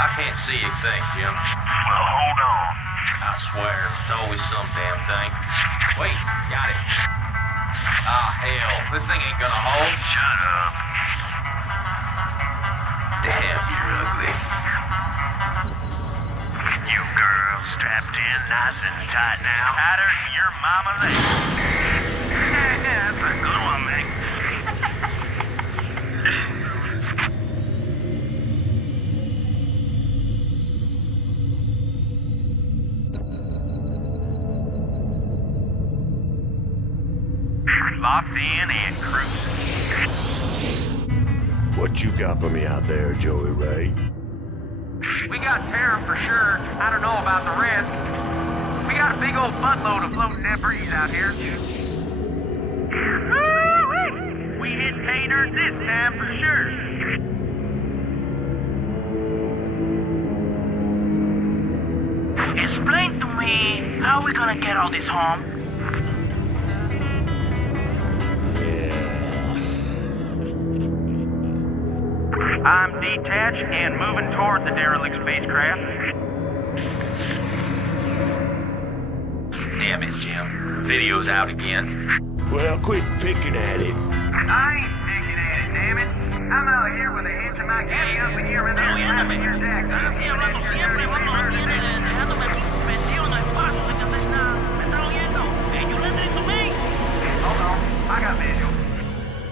I can't see a thing, Jim. Well, hold on. I swear, it's always some damn thing. Wait, got it. Ah, hell, this thing ain't gonna hold. Shut up. Damn, you're ugly. You girls strapped in nice and tight now. Tighter than your mama leg. That's a good one, mate. Locked in and cruising. What you got for me out there, Joey Ray? We got Terra for sure. I don't know about the rest. We got a big old buttload of floating debris out here. We hit pay dirt this time for sure. Explain to me, how are we gonna get all this home? I'm detached and moving toward the derelict spacecraft. Damn it, Jim. Video's out again. Well, quit picking at it. I ain't picking at it, damn it. I'm out here with a hands in my kitty up in here and there slapping your jacks. Hold on, I got visual.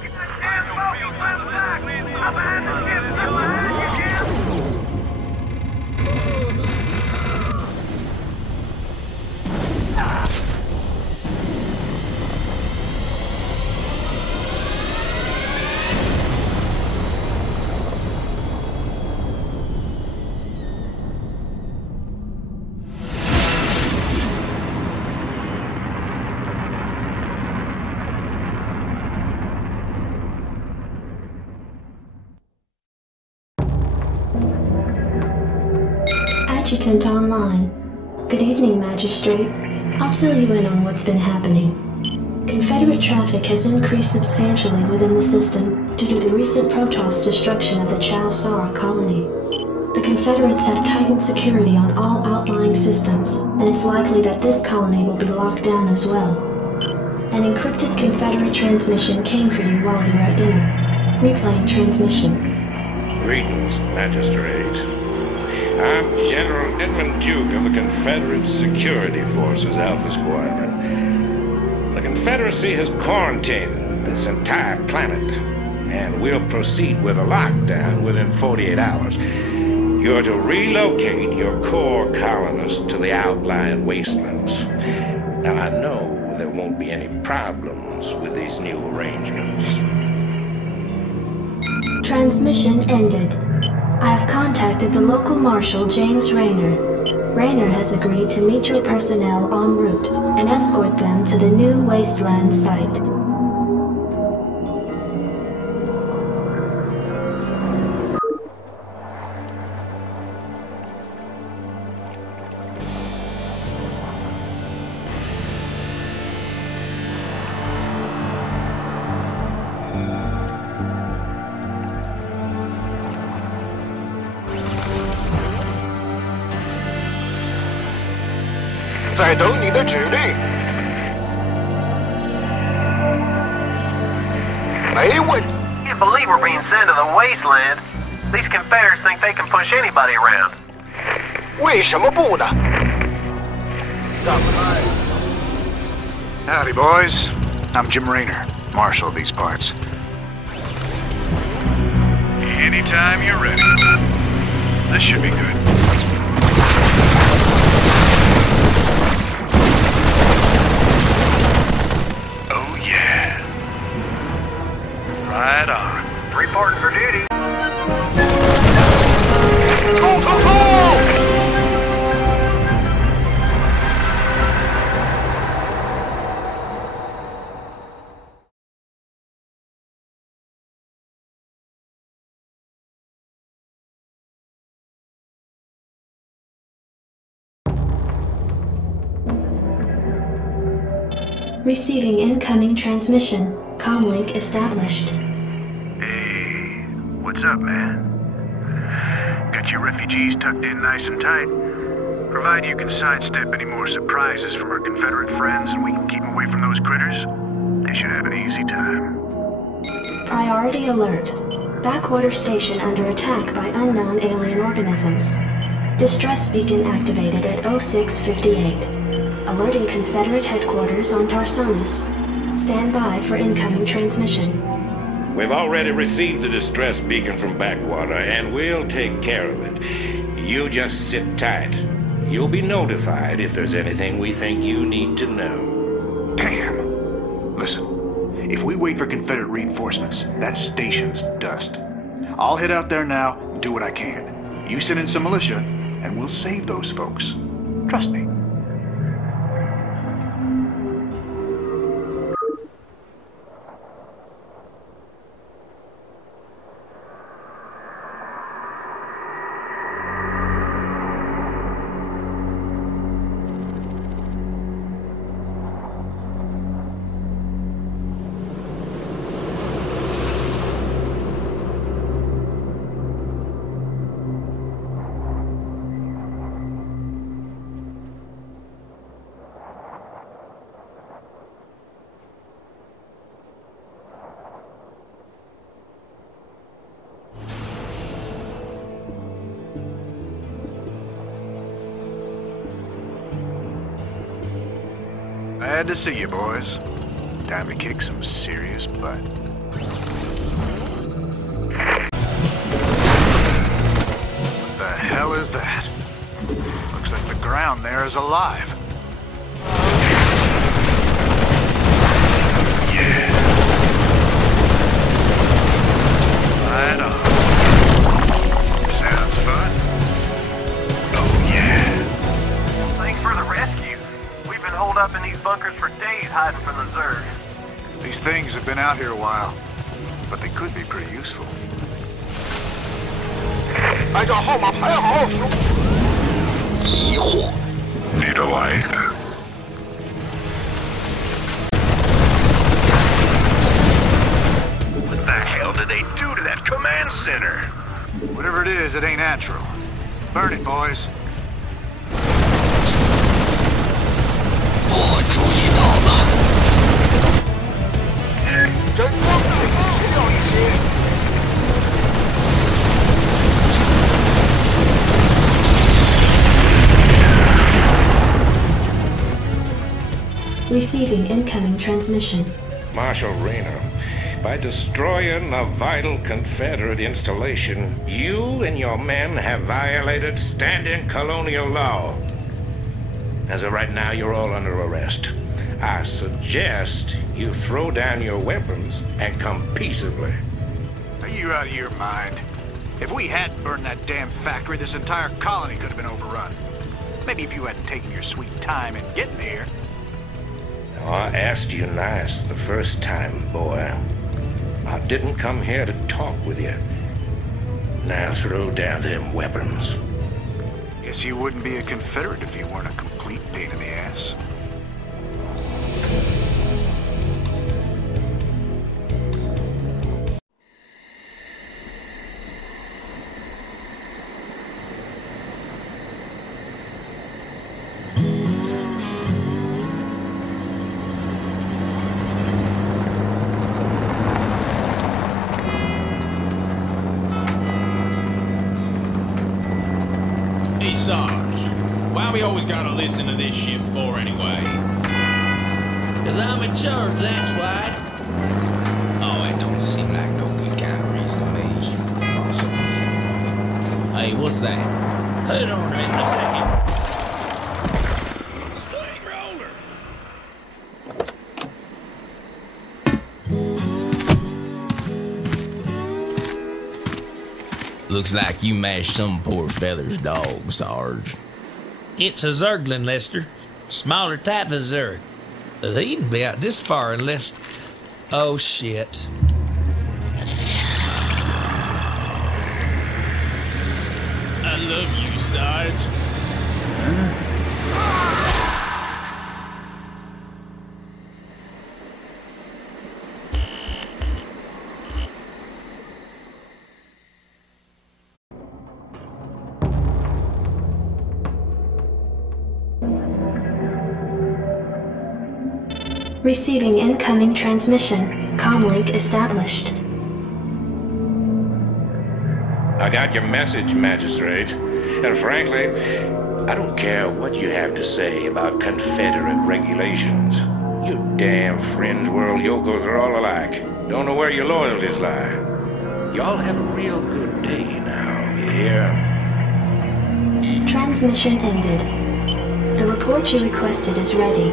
Get the damn smoking from the back! I'm behind the ship! I'm behind you, Jim! Adjutant online. Good evening, Magistrate. I'll fill you in on what's been happening. Confederate traffic has increased substantially within the system due to the recent Protoss destruction of the Chow Sara colony. The Confederates have tightened security on all outlying systems, and it's likely that this colony will be locked down as well. An encrypted Confederate transmission came for you while you were at dinner. Replaying transmission. Greetings, Magistrate. I'm General Edmund Duke of the Confederate Security Forces Alpha Squadron. The Confederacy has quarantined this entire planet, and we'll proceed with a lockdown within 48 hours. You're to relocate your core colonists to the outlying wastelands. Now, I know there won't be any problems with these new arrangements. Transmission ended. I have contacted the local marshal, James Rayner. Rayner has agreed to meet your personnel en route and escort them to the new wasteland site.在等你的指令。没问题。 Can't believe we're being sent to the wasteland. These Confederates think they can push anybody around. 为什么不呢？ Howdy, boys. I'm Jim Rayner, Marshal of these parts. Anytime you're ready. This should be good. Oh, yeah. Right on. Reporting for duty. Go, go, go! Receiving incoming transmission. Comlink established. What's up, man? Got your refugees tucked in nice and tight? Provide you can sidestep any more surprises from our Confederate friends and we can keep away from those critters, they should have an easy time. Priority alert. Backwater station under attack by unknown alien organisms. Distress beacon activated at 0658. Alerting Confederate headquarters on Tarsanis. Stand by for incoming transmission. We've already received the distress beacon from Backwater, and we'll take care of it. You just sit tight. You'll be notified if there's anything we think you need to know. Damn. Listen, if we wait for Confederate reinforcements, that station's dust. I'll head out there now and do what I can. You send in some militia, and we'll save those folks. Trust me. Glad to see you, boys. Time to kick some serious butt. What the hell is that? Looks like the ground there is alive. Yeah. Right on. Sounds fun. Oh, yeah. Thanks for the rescue. We've been holed up in these bunkers for days hiding from the Zerg. These things have been out here a while, but they could be pretty useful. What the hell did they do to that command center? Whatever it is, it ain't natural. Burn it, boys. Receiving incoming transmission. Marshal Rayner, by destroying a vital Confederate installation, you and your men have violated standing colonial law. As of right now, you're all under arrest. I suggest you throw down your weapons and come peaceably. Are you out of your mind? If we hadn't burned that damn factory, this entire colony could have been overrun. Maybe if you hadn't taken your sweet time in getting here. I asked you nice the first time, boy. I didn't come here to talk with you. Now throw down them weapons. Guess you wouldn't be a Confederate if you weren't a complete pain in the ass. Hey, Sarge, why we always gotta listen to this shit for anyway? 'Cause I'm in charge, that's why. Oh, it don't seem like no good kind of reason to me. Possibly anyway. Hey, what's that? Hold on a minute a second. String roller! Looks like you mashed some poor fella's dog, Sarge. It's a Zerglin, Lester. Smaller type of Zerg. He didn't be out this far unless... Oh, shit. I love you, Sarge. Receiving incoming transmission. Comlink established. I got your message, Magistrate. And frankly, I don't care what you have to say about Confederate regulations. You damn fringe world yokels are all alike. Don't know where your loyalties lie. Y'all have a real good day now, you hear? Transmission ended. The report you requested is ready.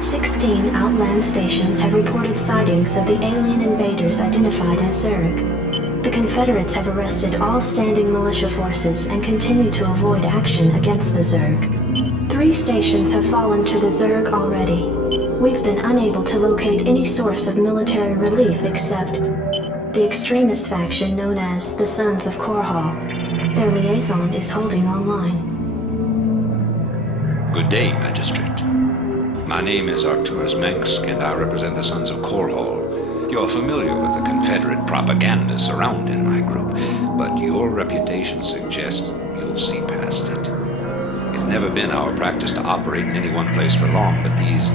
16 outland stations have reported sightings of the alien invaders identified as Zerg. The Confederates have arrested all standing militia forces and continue to avoid action against the Zerg. 3 stations have fallen to the Zerg already. We've been unable to locate any source of military relief except the extremist faction known as the Sons of Korhal. Their liaison is holding online. Good day, Magistrate. My name is Arcturus Mensk, and I represent the Sons of Korhal. You're familiar with the Confederate propaganda surrounding my group, but your reputation suggests you'll see past it. It's never been our practice to operate in any one place for long, but these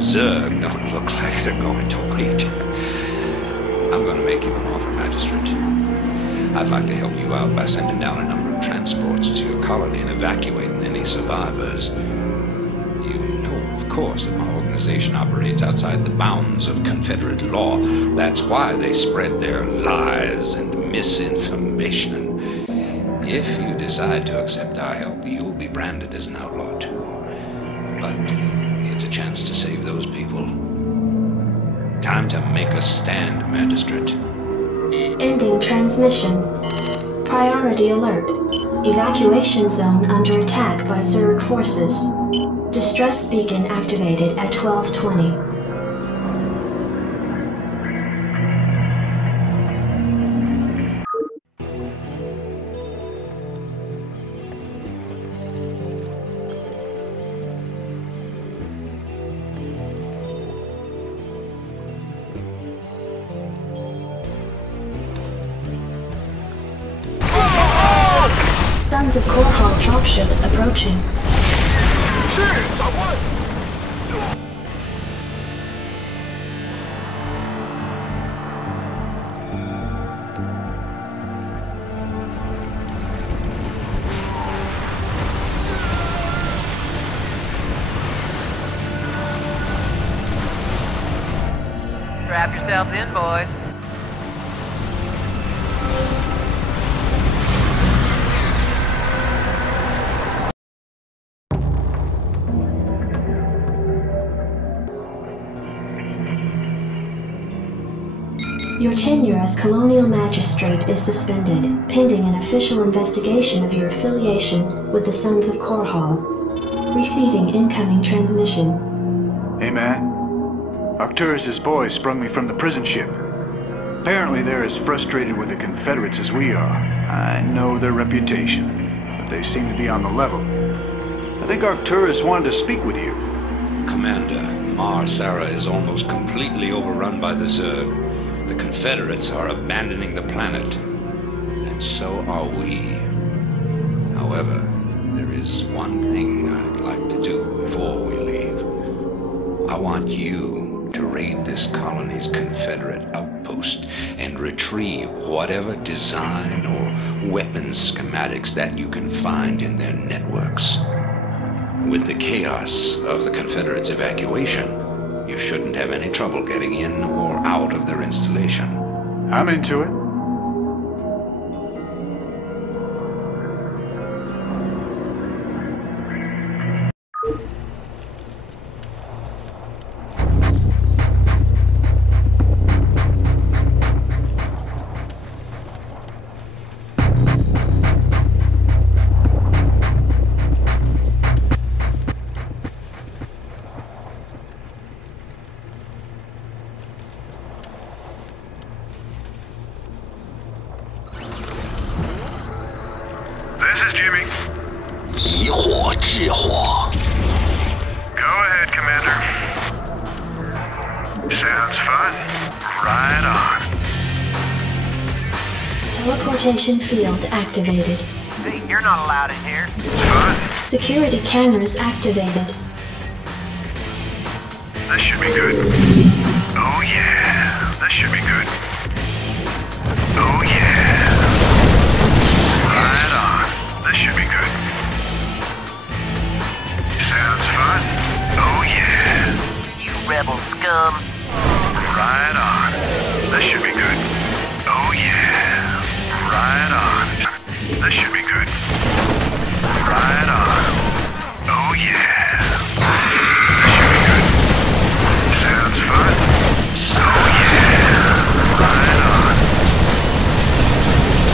Zerg don't look like they're going to wait. I'm going to make you an offer, Magistrate. I'd like to help you out by sending down a number of transports to your colony and evacuating any survivors. You know, of course, that my organization operates outside the bounds of Confederate law. That's why they spread their lies and misinformation. If you decide to accept our help, you'll be branded as an outlaw too. But it's a chance to save those people. Time to make a stand, Magistrate. Ending transmission. Priority alert. Evacuation zone under attack by Zerg forces. Distress beacon activated at 12:20. Sons of Korhal dropships approaching. Strap yourselves in, boys. Your tenure as Colonial Magistrate is suspended, pending an official investigation of your affiliation with the Sons of Korhal. Receiving incoming transmission. Hey, man. Arcturus' boys sprung me from the prison ship. Apparently they're as frustrated with the Confederates as we are. I know their reputation, but they seem to be on the level. I think Arcturus wanted to speak with you. Commander, Mar Sara is almost completely overrun by the Zerg. The Confederates are abandoning the planet, and so are we. However, there is one thing I'd like to do before we leave. I want you to raid this colony's Confederate outpost and retrieve whatever design or weapons schematics that you can find in their networks. With the chaos of the Confederates' evacuation, you shouldn't have any trouble getting in or out of their installation. I'm into it. This is Jimmy. Go ahead, Commander. Sounds fun. Right on. Teleportation field activated. Hey, you're not allowed in here. It's fun. Security cameras activated. This should be good. Oh yeah, this should be good. Oh yeah. Right on. This should be good. Sounds fun. Oh yeah. You rebel scum. Right on. This should be good. Oh yeah. Right on. This should be good. Right on. Oh yeah. This should be good. Sounds fun. Oh yeah. Right on.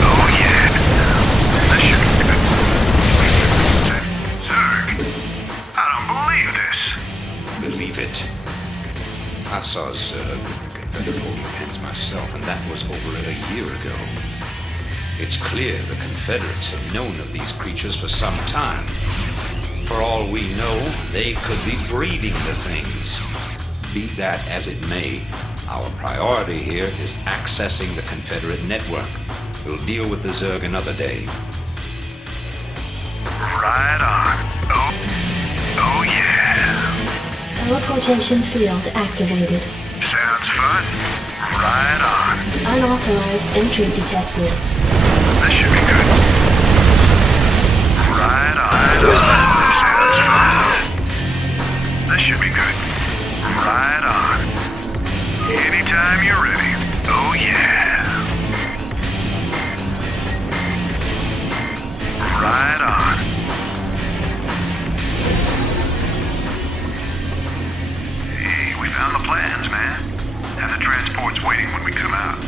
Oh yeah. This should be good. Zerg, I don't believe this. Believe it. I saw Zerg Confederate holding pens myself, and that was over a year ago. It's clear the Confederates have known of these creatures for some time. For all we know, they could be breeding the things. Be that as it may, our priority here is accessing the Confederate network. We'll deal with the Zerg another day. Right on. Oh yeah. Teleportation field activated. Sounds fun. Right on. Unauthorized entry detected. This should be good. Right on. Sounds fun. This should be good. Right on. Anytime you're ready. Oh yeah. Right on. Hey, we found the plans, man. Have the transports waiting when we come out.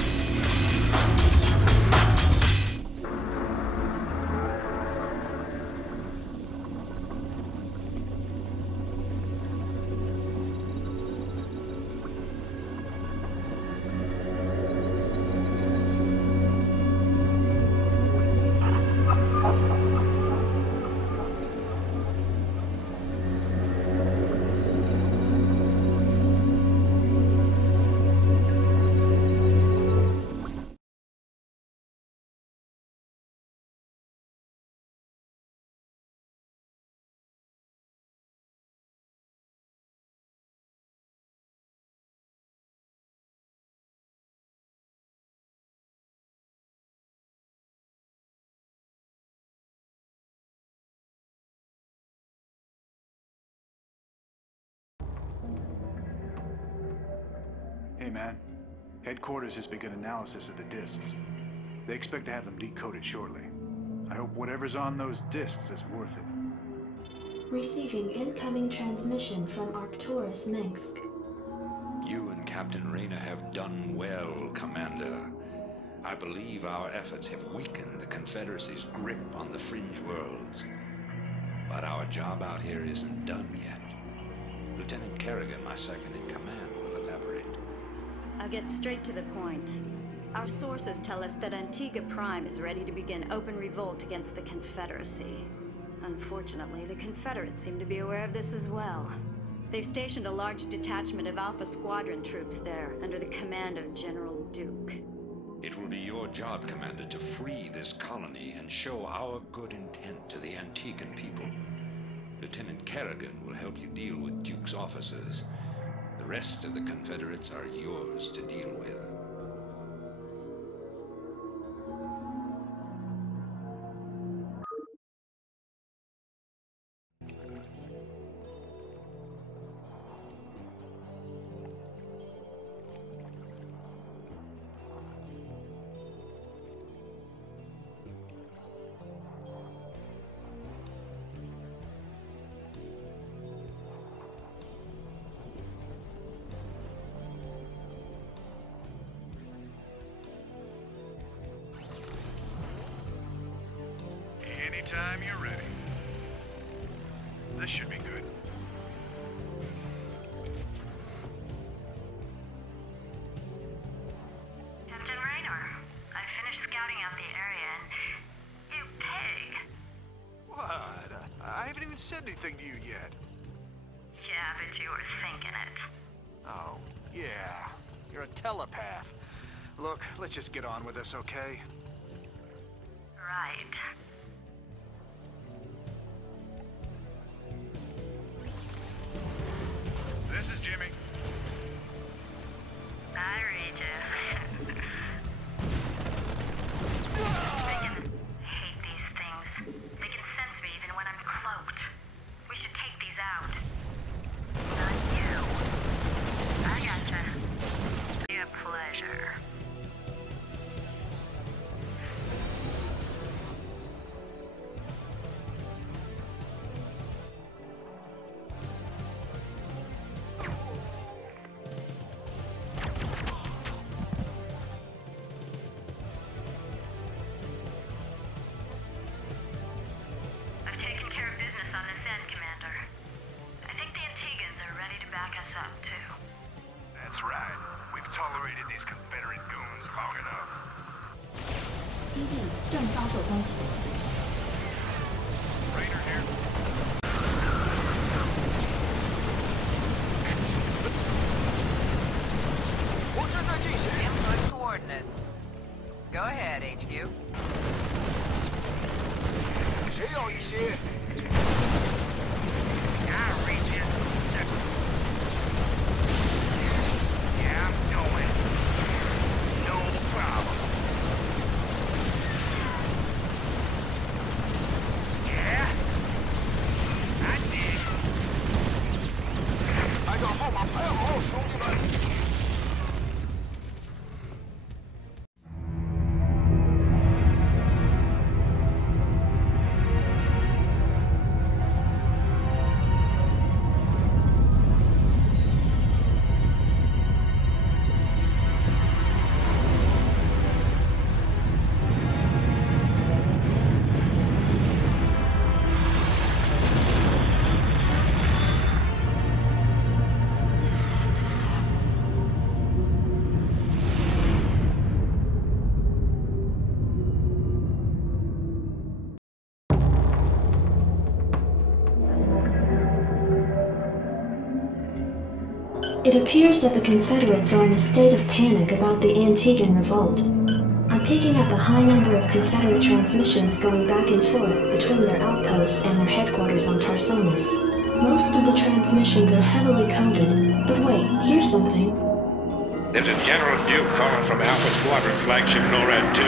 Hey man, headquarters has begun analysis of the discs. They expect to have them decoded shortly. I hope whatever's on those discs is worth it. Receiving incoming transmission from Arcturus Minx. You and Captain Rayner have done well, Commander. I believe our efforts have weakened the Confederacy's grip on the fringe worlds. But our job out here isn't done yet. Lieutenant Kerrigan, my second in command, will elaborate. I'll get straight to the point. Our sources tell us that Antigua Prime is ready to begin open revolt against the Confederacy. Unfortunately, the Confederates seem to be aware of this as well. They've stationed a large detachment of Alpha Squadron troops there, under the command of General Duke. It will be your job, Commander, to free this colony and show our good intent to the Antiguan people. Lieutenant Kerrigan will help you deal with Duke's officers. The rest of the Confederates are yours to deal with. Anytime you're ready. This should be good. Captain Raynor, I finished scouting out the area and... You pig! What? I haven't even said anything to you yet. Yeah, but you were thinking it. Oh, yeah. You're a telepath. Look, let's just get on with this, okay? Right. This is Jimmy. pleasure. I've taken care of business on this end, Commander. I think the Antigans are ready to back us up, too. That's right. We've tolerated these Confederate goons long enough. 基地正遭受攻击。 Raider here. Input coordinates. Go ahead, HQ. 谁有一些 I reach in second. Yeah, I'm going. No problem. Yeah? I did. 按照号码排好，兄弟们。 It appears that the Confederates are in a state of panic about the Antiguan revolt. I'm picking up a high number of Confederate transmissions going back and forth between their outposts and their headquarters on Tarsonis. Most of the transmissions are heavily coded, but wait, here's something. There's a General Duke calling from Alpha Squadron flagship NORAD 2.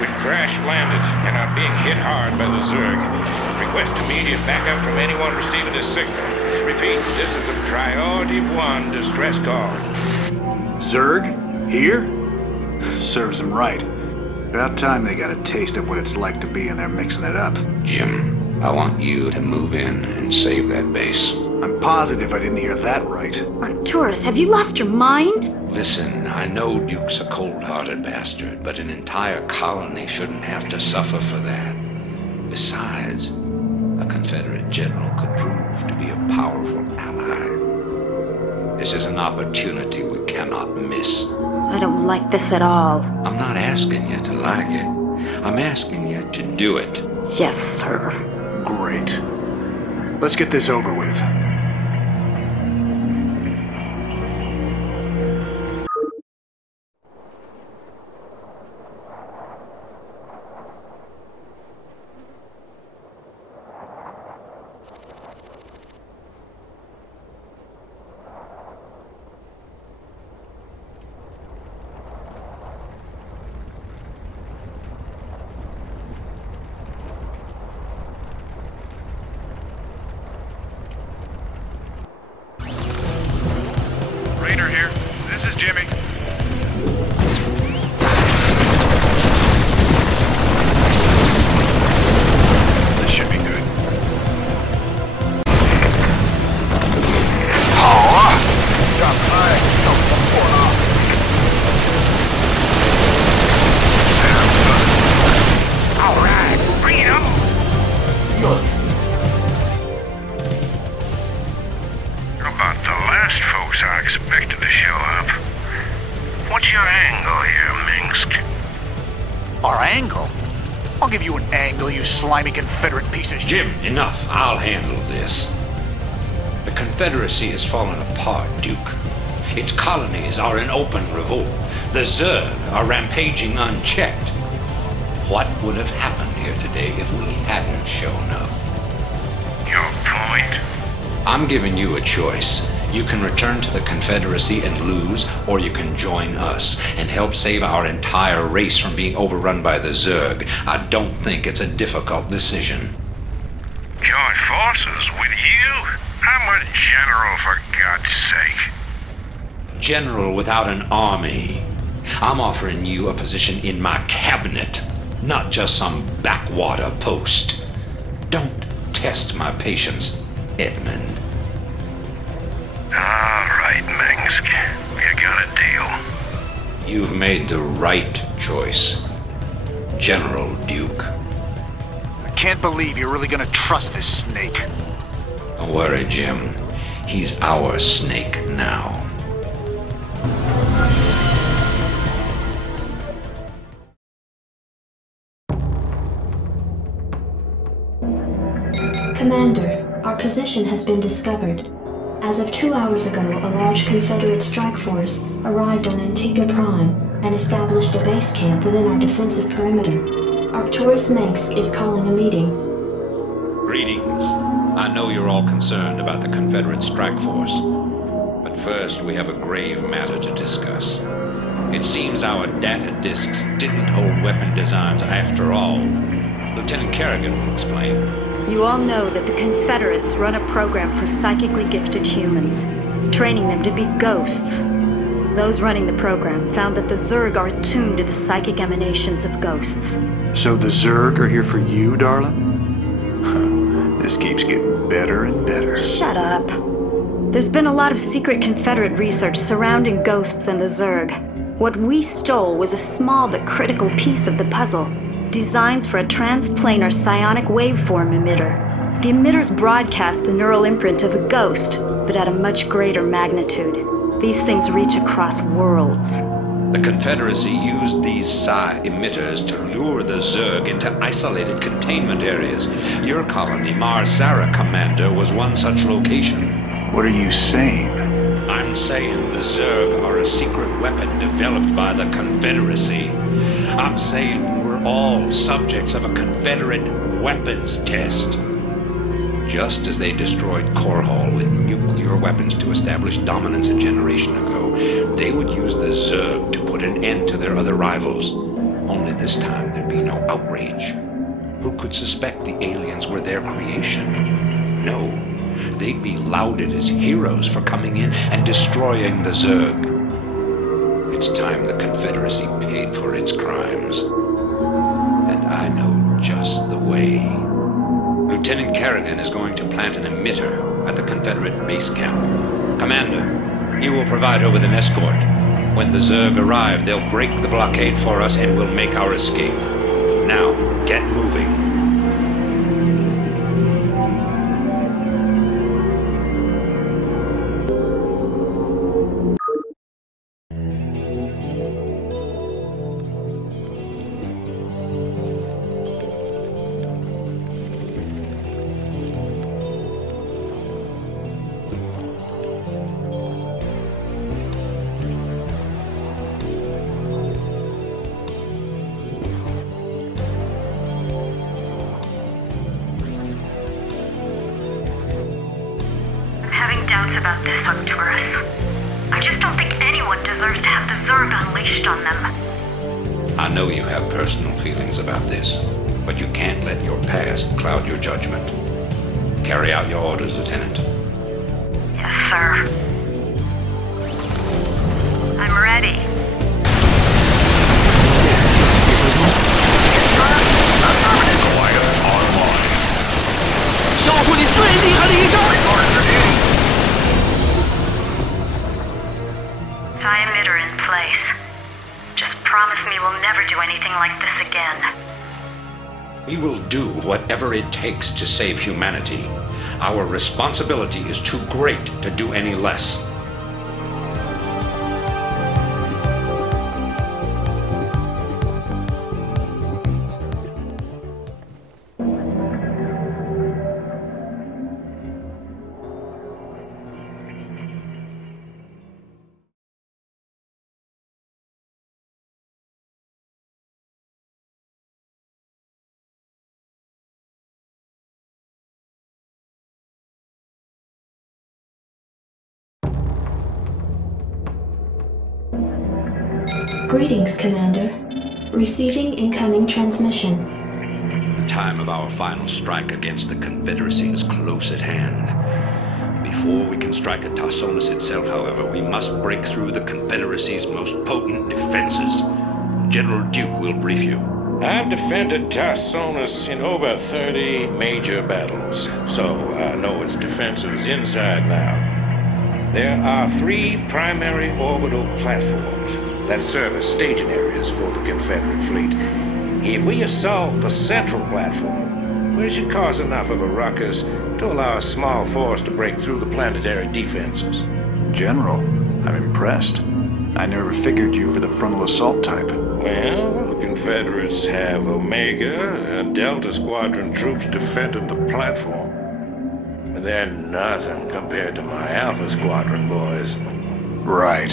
We've crash-landed and are being hit hard by the Zerg. Request immediate backup from anyone receiving this signal. Repeat, this is a Priority 1 distress call. Zerg? Here? Serves them right. About time they got a taste of what it's like to be in there mixing it up. Jim, I want you to move in and save that base. I'm positive I didn't hear that right. Arcturus, have you lost your mind? Listen, I know Duke's a cold-hearted bastard, but an entire colony shouldn't have to suffer for that. Besides, a Confederate general could prove to be a powerful ally. This is an opportunity we cannot miss. I don't like this at all. I'm not asking you to like it. I'm asking you to do it. Yes, sir. Great. Let's get this over with. Raider here. This is Jimmy. This should be good. Sounds fun. All right, bring it on. You're about the last folks I expected to show up. What's your angle here, Minsk? Our angle? I'll give you an angle, you slimy Confederate piece of shit. Jim, enough. I'll handle this. The Confederacy has fallen apart, Duke. Its colonies are in open revolt. The Zerg are rampaging unchecked. What would have happened here today if we hadn't shown up? Your point? I'm giving you a choice. You can return to the Confederacy and lose, or you can join us and help save our entire race from being overrun by the Zerg. I don't think it's a difficult decision. Join forces with you? I'm a general, for God's sake. General without an army I'm offering you a position in my cabinet, not just some backwater post. Don't test my patience, Edmund. All right, Minsk. You got a deal. You've made the right choice, General Duke. I can't believe you're really gonna trust this snake. Don't worry, Jim. He's our snake now. Commander, our position has been discovered. As of 2 hours ago, a large Confederate strike force arrived on Antigua Prime and established a base camp within our defensive perimeter. Arcturus Manx is calling a meeting. Greetings. I know you're all concerned about the Confederate strike force. But first, we have a grave matter to discuss. It seems our data disks didn't hold weapon designs after all. Lieutenant Kerrigan will explain. You all know that the Confederates run a program for psychically gifted humans, training them to be ghosts. Those running the program found that the Zerg are attuned to the psychic emanations of ghosts. So the Zerg are here for you, darling? This keeps getting better and better. Shut up. There's been a lot of secret Confederate research surrounding ghosts and the Zerg. What we stole was a small but critical piece of the puzzle. Designs for a transplanar psionic waveform emitter. The emitters broadcast the neural imprint of a ghost, but at a much greater magnitude. These things reach across worlds. The Confederacy used these psi emitters to lure the Zerg into isolated containment areas. Your colony, Mars-Sara Commander, was one such location. What are you saying? I'm saying the Zerg are a secret weapon developed by the Confederacy. I'm saying we're all subjects of a Confederate weapons test. Just as they destroyed Korhal with nuclear weapons to establish dominance a generation ago, they would use the Zerg to put an end to their other rivals. Only this time there'd be no outrage. Who could suspect the aliens were their creation? No, they'd be lauded as heroes for coming in and destroying the Zerg. It's time the Confederacy paid for its crimes. And I know just the way. Lieutenant Kerrigan is going to plant an emitter at the Confederate base camp. Commander, you will provide her with an escort. When the Zerg arrive, they'll break the blockade for us and we'll make our escape. Now, get moving. Doubts about this, Arcturus. I just don't think anyone deserves to have the Zerg unleashed on them. I know you have personal feelings about this, but you can't let your past cloud your judgment. Carry out your orders, Lieutenant. Yes, sir. I'm ready. 交出你最厉害的一招！ Psi emitter in place. Just promise me we'll never do anything like this again. We will do whatever it takes to save humanity. Our responsibility is too great to do any less. Greetings, Commander. Receiving incoming transmission. The time of our final strike against the Confederacy is close at hand. Before we can strike at Tarsonis itself, however, we must break through the Confederacy's most potent defenses. General Duke will brief you. I've defended Tarsonis in over 30 major battles, so I know its defenses inside now. There are 3 primary orbital platforms that serve as staging areas for the Confederate fleet. If we assault the central platform, we should cause enough of a ruckus to allow a small force to break through the planetary defenses. General, I'm impressed. I never figured you for the frontal assault type. Well, the Confederates have Omega and Delta Squadron troops defending the platform. But they're nothing compared to my Alpha Squadron boys. Right.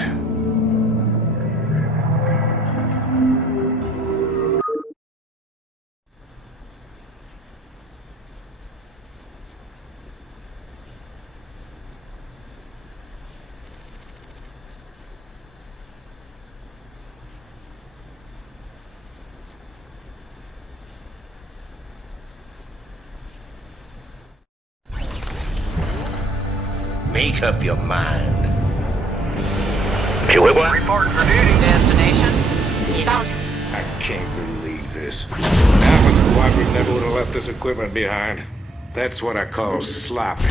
Make up your mind. Report for duty. Destination? I can't believe this. Alpha Squadron never would have left this equipment behind. That's what I call sloppy.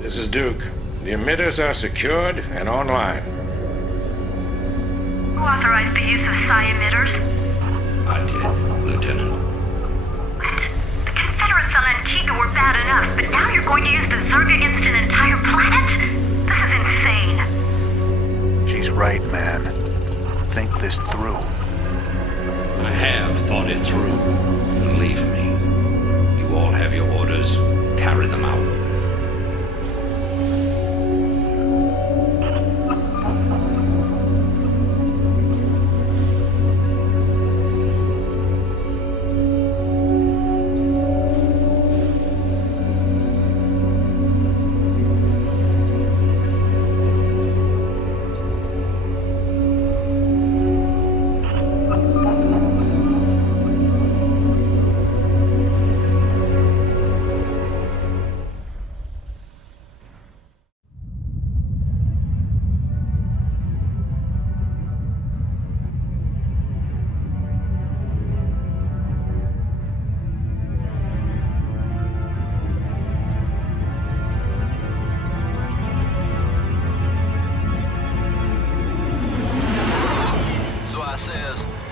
This is Duke. The emitters are secured and online. Who authorized the use of psi emitters? I did, Lieutenant. What? The Confederates on Antigua were bad enough, but now you're going to use the Zerg against an entire planet? This is insane. She's right, man. Think this through. I have thought it through. Believe me. You all have your orders. Carry them out.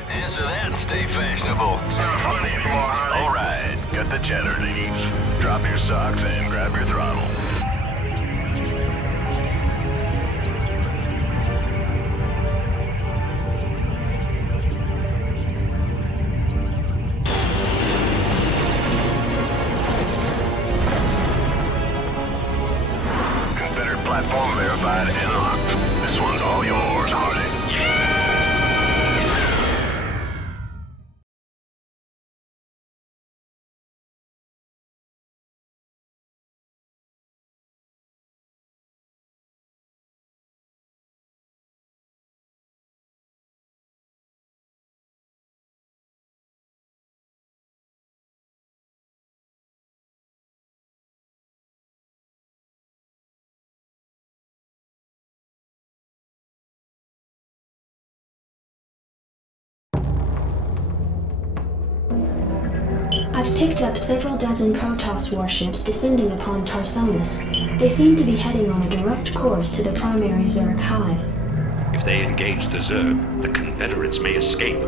Answer that, stay fashionable. Sound funny anymore, Harley? All right, got the cheddar leaves. Drop your socks and grab your throttle. Confederate platform verified and locked. This one's all yours, Harley. I've picked up several dozen Protoss warships descending upon Tarsonis. They seem to be heading on a direct course to the primary Zerg hive. If they engage the Zerg, the Confederates may escape.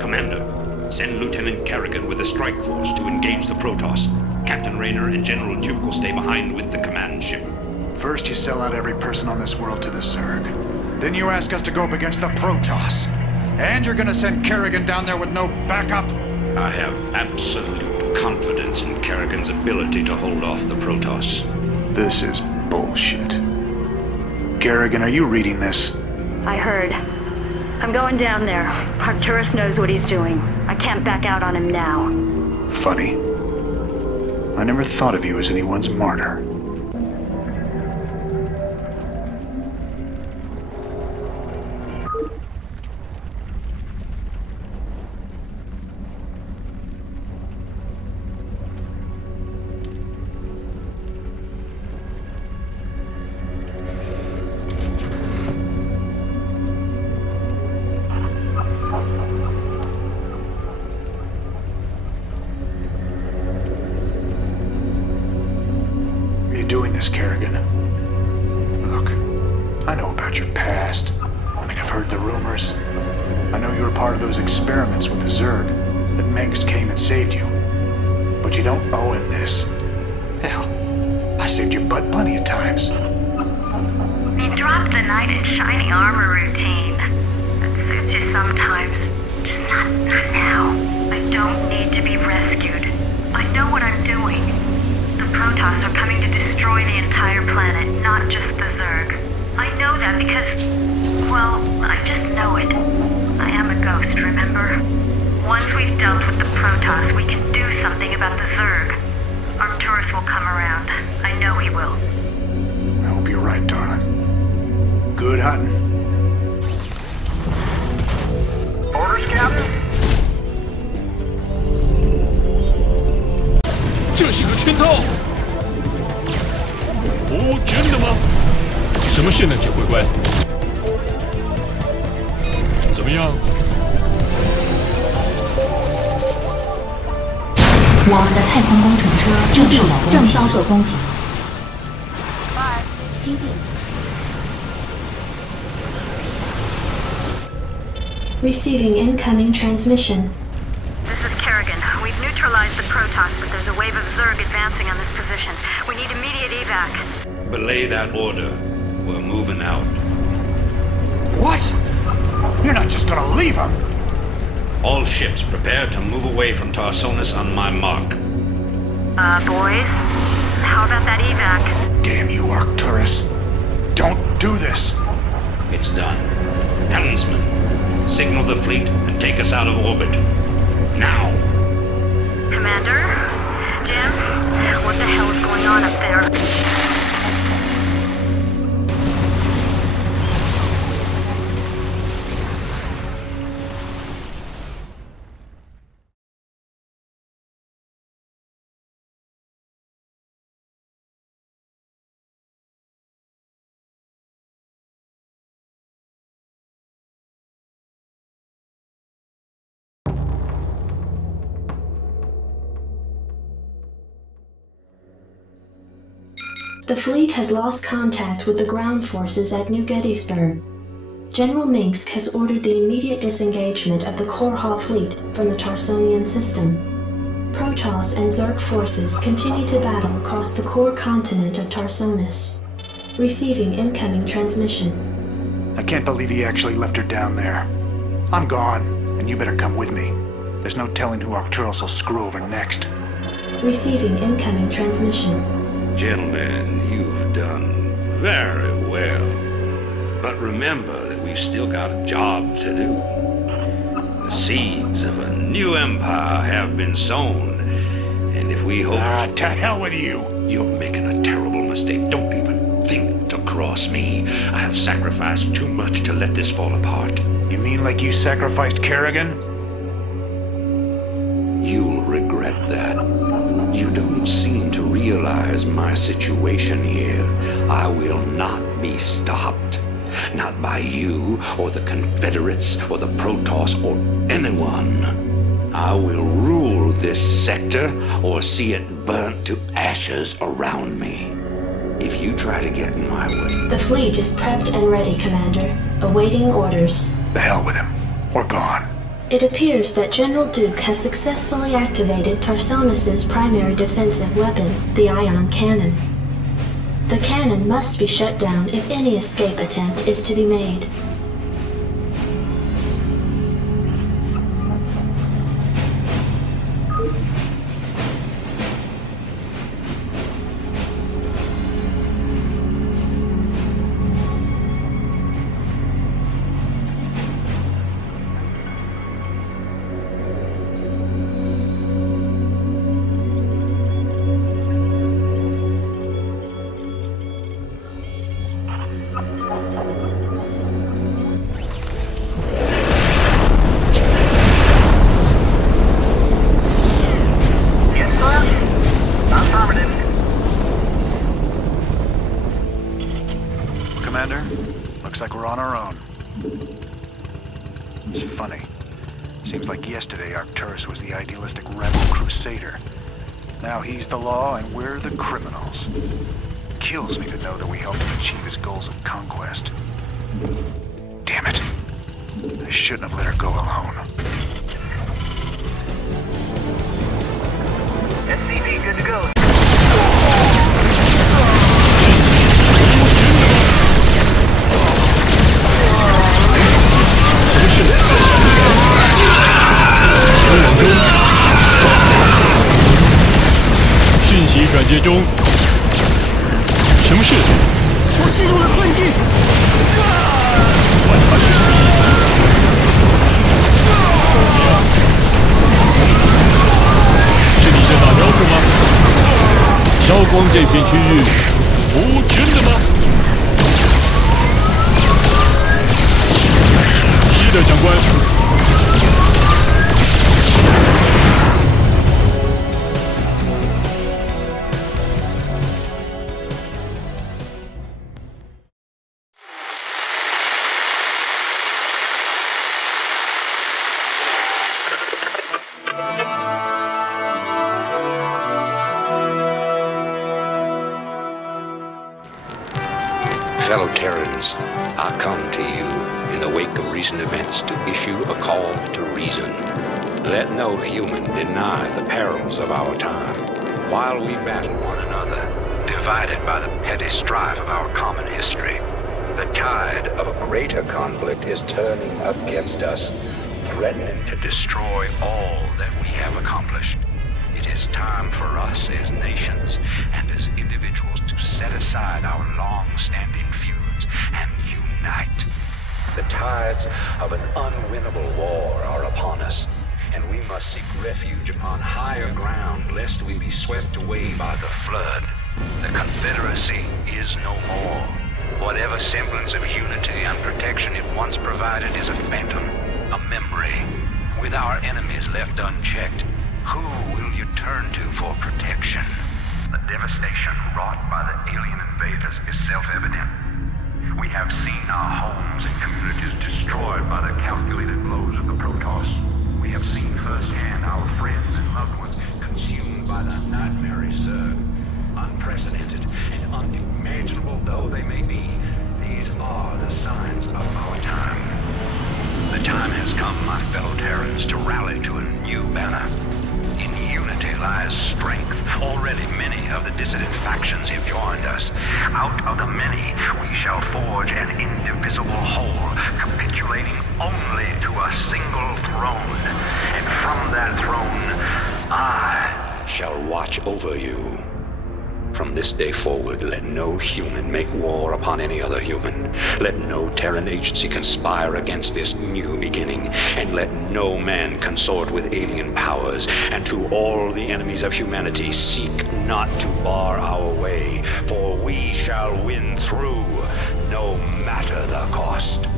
Commander, send Lieutenant Kerrigan with a strike force to engage the Protoss. Captain Rayner and General Duke will stay behind with the command ship. First you sell out every person on this world to the Zerg. Then you ask us to go up against the Protoss. And you're gonna send Kerrigan down there with no backup? I have absolute confidence in Kerrigan's ability to hold off the Protoss. This is bullshit. Kerrigan, are you reading this? I heard. I'm going down there. Arcturus knows what he's doing. I can't back out on him now. Funny. I never thought of you as anyone's martyr. Doing this, Kerrigan. Look, I know about your past. I mean, I've heard the rumors. I know you were part of those experiments with the Zerg, that Mengsk came and saved you. But you don't owe him this. Hell, I saved your butt plenty of times. He dropped the knight in shining armor routine. That suits you sometimes. Just not now. I don't need to be rescued. I know what I'm doing. The Protoss are coming to destroy the entire planet, not just the Zerg. I know that because, well, I just know it. I am a ghost, remember? Once we've dealt with the Protoss, we can do something about the Zerg. Arcturus will come around. I know he will. I hope you're right, darling. Good hunting. Orders, Captain? 这是个圈套！哦，真的吗？什么现代指挥官？怎么样？我们的太空工程车基地正遭受攻击。基地。Receiving incoming transmission. This is Kerrigan. We've neutralized the Protoss, but there's a wave of Zerg advancing on this position. We need immediate evac. Belay that order. We're moving out. What? You're not just gonna leave him! All ships prepare to move away from Tarsonis on my mark. Boys? How about that evac? Damn you, Arcturus. Don't do this! It's done. Helmsman, signal the fleet and take us out of orbit. Now! Commander? Jim? What the hell is going on up there? The fleet has lost contact with the ground forces at New Gettysburg. General Mengsk has ordered the immediate disengagement of the Korhal fleet from the Tarsonian system. Protoss and Zerg forces continue to battle across the core continent of Tarsonis. Receiving incoming transmission. I can't believe he actually left her down there. I'm gone, and you better come with me. There's no telling who Arcturus will screw over next. Receiving incoming transmission. Gentlemen, you've done very well. But remember that we've still got a job to do. The seeds of a new empire have been sown. And if we hope... to hell with you! You're making a terrible mistake. Don't even think to cross me. I have sacrificed too much to let this fall apart. You mean like you sacrificed Kerrigan? You'll regret that. You don't seem to realize my situation here. I will not be stopped. Not by you, or the Confederates, or the Protoss, or anyone. I will rule this sector, or see it burnt to ashes around me. If you try to get in my way... The fleet is prepped and ready, Commander. Awaiting orders. The hell with him. We're gone. It appears that General Duke has successfully activated Tarsonis' primary defensive weapon, the ion cannon. The cannon must be shut down if any escape attempt is to be made. It's funny. Seems like yesterday Arcturus was the idealistic rebel crusader. Now he's the law and we're the criminals. Kills me to know that we helped him achieve his goals of conquest. Damn it. I shouldn't have let her go alone. SCV good to go. 讯息转接中。什么事？我陷入了困境。管他是什么意思？怎么样？是你在打招呼吗？烧光这片区域，不真的吗？是的，长官。Fellow Terrans, I come to you in the wake of recent events to issue a call to reason. Let no human deny the perils of our time. While we battle one another, divided by the petty strife of our common history, the tide of a greater conflict is turning against us, threatening to destroy all that we have accomplished. It is time for us as nations and as individuals to set aside our long-standing feuds and unite. The tides of an unwinnable war are upon us, and we must seek refuge upon higher ground lest we be swept away by the flood. The Confederacy is no more. Whatever semblance of unity and protection it once provided is a phantom, a memory. With our enemies left unchecked, who will you turn to for protection? The devastation wrought by the alien invaders is self-evident. We have seen our homes and communities destroyed by the calculated blows of the Protoss. We have seen firsthand our friends and loved ones consumed by the nightmarish Zerg. Unprecedented and unimaginable though they may be, these are the signs of our time. The time has come, my fellow Terrans, to rally to a new banner. In unity lies strength. Already many of the dissident factions have joined us. Out of the many, we shall forge an indivisible whole, capitulating only to a single throne. And from that throne, I shall watch over you. From this day forward, let no human make war upon any other human. Let no Terran agency conspire against this new beginning. And let no man consort with alien powers. And to all the enemies of humanity, seek not to bar our way. For we shall win through, no matter the cost.